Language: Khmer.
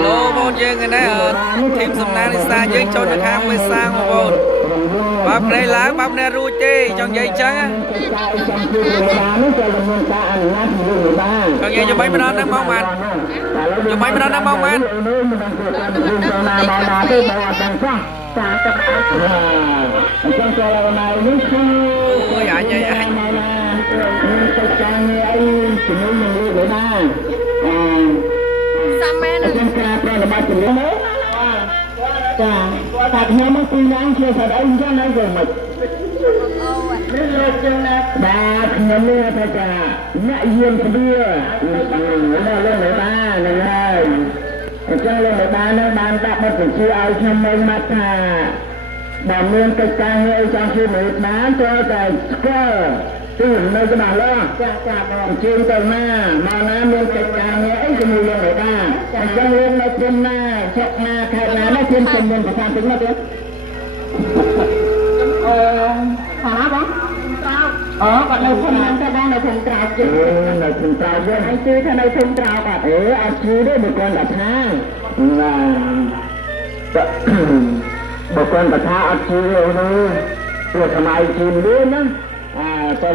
โลโบยังไงนะทีมสำนักนิสายังชนข้างไม่สร้างโบบับในล้างบับในรูเจจังยัยจังจังยัยจะไม่มานอนนั่งมองมันจะไม่มานอนนั่งมองมันโอ้ยอันยัยอันSampai nanti. ចាតែខ្ញុំមកពីយ៉ាងជាស្អីអញ្ចឹងហ្នឹងក៏មិន Oh. បាទខ្ញុំនេះថាចាអ្នកយាមស្បៀដល់លើនៅបានហ្នឹងហើយអញ្ចឹងលើនៅបានហ្នឹងបានដាក់បទបញ្ជាឲ្យខ្ញុំមើលមកថាបើមានកិច្ចការងារចង់ជួយមើលបានត្រូវតែស្គាល់គឺនៅច្បាស់លាស់ចាបងជឿទៅណាមកណាមានកិច្ចការងារអីជាមួយលើនៅបានអញ្ចឹងរឿងនៅព្រំណាចុកណាខេត្តណានេះខ្ញុំជំនុំប្រសាទទឹកមកទៀតខាងណាបងអូគាត់នៅភូមិហ្នឹងទៅបងនៅភូមិត្រាវជិះនៅភូមិត្រាវវិញហើយជឿថានៅភូមិត្រាវបាទអត់ជឿទេបើគាត់តែថាណាបើគាត់តែថាអត់ជឿទេព្រោះសម័យជឿលឿនណាតែ